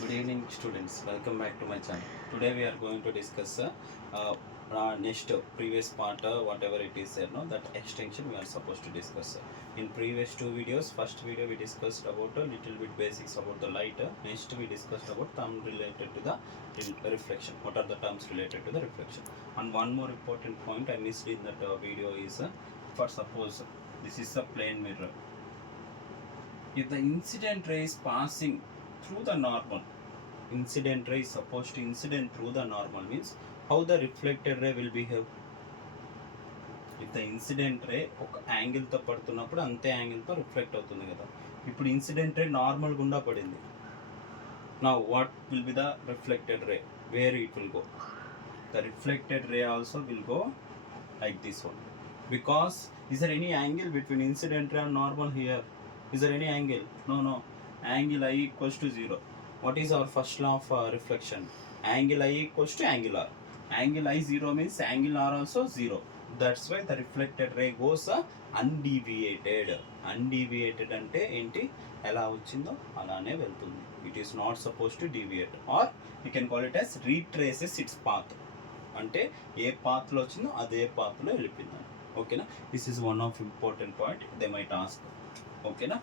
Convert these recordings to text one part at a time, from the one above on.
Good evening, students. Welcome back to my channel. Today we are going to discuss next previous part, whatever it is there, no, that extension we are supposed to discuss. In previous two videos, first video we discussed about a little bit basics about the light. Next we discussed about term related to the reflection. What are the terms related to the reflection? And one more important point I missed in that video is, for suppose this is a plane mirror. If the incident ray is passing through the normal, incident ray is supposed to incident through the normal means how the reflected ray will behave. If the incident ray ఒక యాంగిల్తో పడుతున్నప్పుడు అంతే యాంగిల్తో reflect అవుతుంది కదా. ఇప్పుడు incident ray normal గుండా పడింది. Now what will be the reflected ray? Where it will go? The reflected ray also will go like this one. Because is there any angle between incident ray and normal here? Is there any angle? No. Angle I equals to 0. What is our first law of reflection? Angle I equals to angle R. Angle I 0 means angle R also 0. That's why the reflected ray goes undeviated. Undeviated అంటే ఏంటి, ఎలా వచ్చిందో అలానే వెళ్తుంది. It is not supposed to deviate, or you can call it as retraces its path. అంటే ఏ పాత్లో వచ్చిందో అదే పాత్లో వెళ్ళిపోయింది. ఓకేనా, this is one of important point they might ask. ఓకేనా,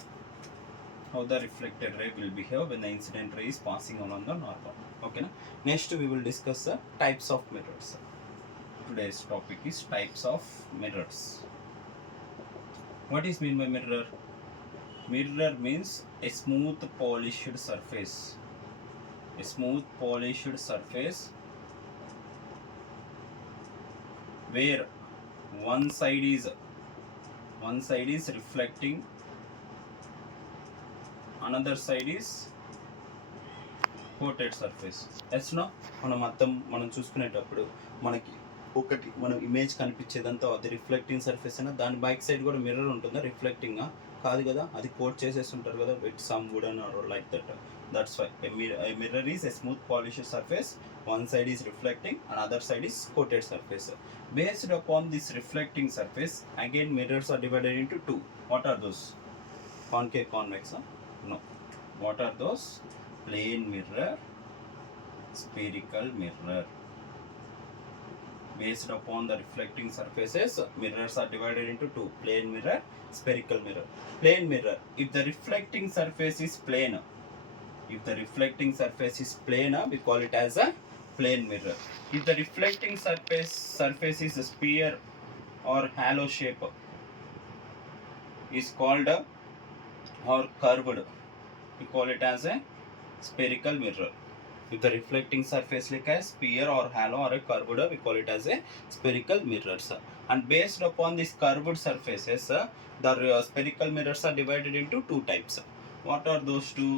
how the reflected ray will behave when the incident ray is passing along the normal. Okay na? Next we will discuss the types of mirrors. Today's topic is types of mirrors. What is mean by mirror? Mirror means a smooth polished surface. A smooth polished surface where one side is reflecting, another side is coated surface. Yes no, మనం చూసుకునేటప్పుడు మనకి ఒకటి మనం image కనిపించేదంతా అది reflecting surface అయినా దాని back side కూడా mirror ఉంటుందా? రిఫ్లెక్టింగ్ కాదు కదా, అది కోట్ చేసేసి ఉంటారు కదా with some wooden or like that. That's why a mirror is a smooth polished surface. One side is reflecting and other side is coated surface. Based upon this reflecting surface, again mirrors are divided into two. What are those? Concave, convex? No. What are those? Plane mirror, spherical mirror. Based upon the reflecting surfaces, mirrors are divided into two: plane mirror, spherical mirror. Plane mirror, if the reflecting surface is plane, we call it as a plane mirror. If the reflecting surface is a sphere or halo shape, is called or curved, we call it as a spherical mirror. If the reflecting surface like a sphere or halo or a curved, we call it as a spherical mirrors. And based upon these curved surfaces, the spherical mirrors are divided into two types. What are those two?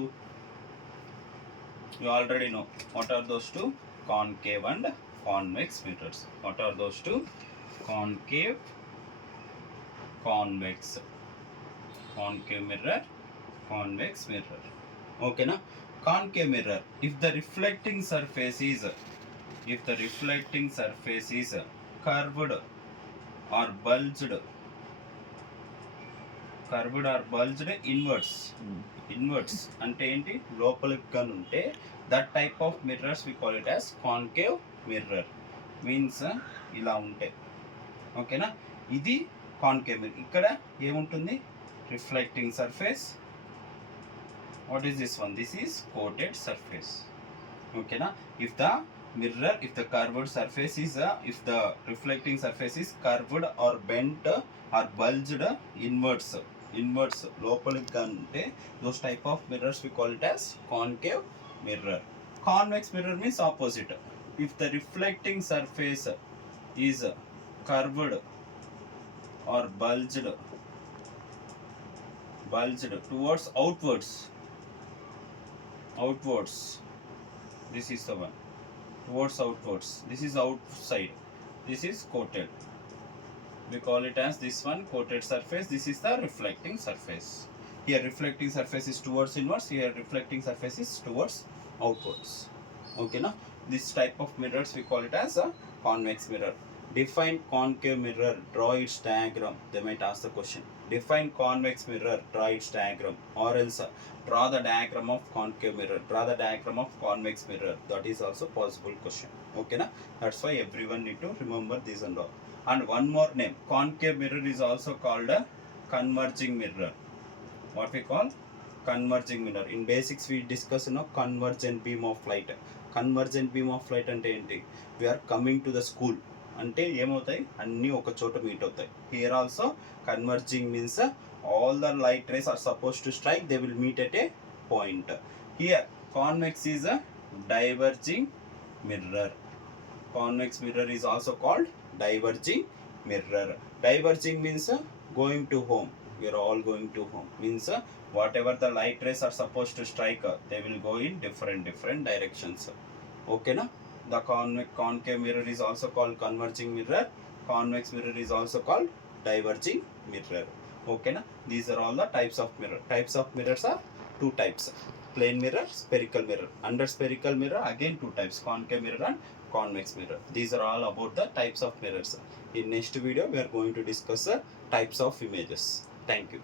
You already know. What are those two? Concave and convex mirrors. What are those two? Concave, convex. Concave mirror, convex mirror. Okay na? Concave mirror, if the reflecting surface is curved or bulged inwards అంటే ఏంటి, లోపలికి గాని ఉంటే that type of mirrors we call it as concave mirror. Means ఇలా ఉంటే. ఓకేనా, ఇది concave mirror. ఇక్కడ ఏముంటుంది, reflecting surface. What is this one? This is coated surface. Okay na? If the curved surface is if the reflecting surface is curved or bent or bulged inwards lopaliki ante, those type of mirrors we call it as concave mirror. Convex mirror means opposite. If the reflecting surface is curved or bulged towards outwards, this is the one, towards outwards, this is outside, this is coated. We call it as this one coated surface. This is the reflecting surface. Here reflecting surface is towards inwards, here reflecting surface is towards outwards. Okay na? This type of mirrors we call it as a convex mirror. Define concave mirror, draw its diagram. They might ask the question. Define convex mirror, draw its diagram. Or else draw the diagram of concave mirror, draw the diagram of convex mirror. That is also possible question. Okay na? That's why everyone need to remember this and all. And one more name, concave mirror is also called a converging mirror. What we call converging mirror. In basics we discuss convergent beam of light. Convergent beam of light అంటే ఏంటి? We are coming to the school అంటే ఏమవుతాయి, అన్నీ ఒక చోట meet అవుతాయి. Here also converging means all the light rays are suppose to strike, they will meet at a point. Here convex is a diverging mirror. Convex mirror is also called diverging mirror. Diverging means going to home. We are all going to home. Means whatever the light rays are supposed to strike, they will go in different directions. Okay na? The concave mirror is also called converging mirror. Convex mirror is also called diverging mirror. Okay na? These are all the types of mirror. Types of mirrors are two types: plane mirror, spherical mirror. Under spherical mirror again two types: concave mirror and convex mirror. These are all about the types of mirrors. In next video we are going to discuss the types of images. Thank you.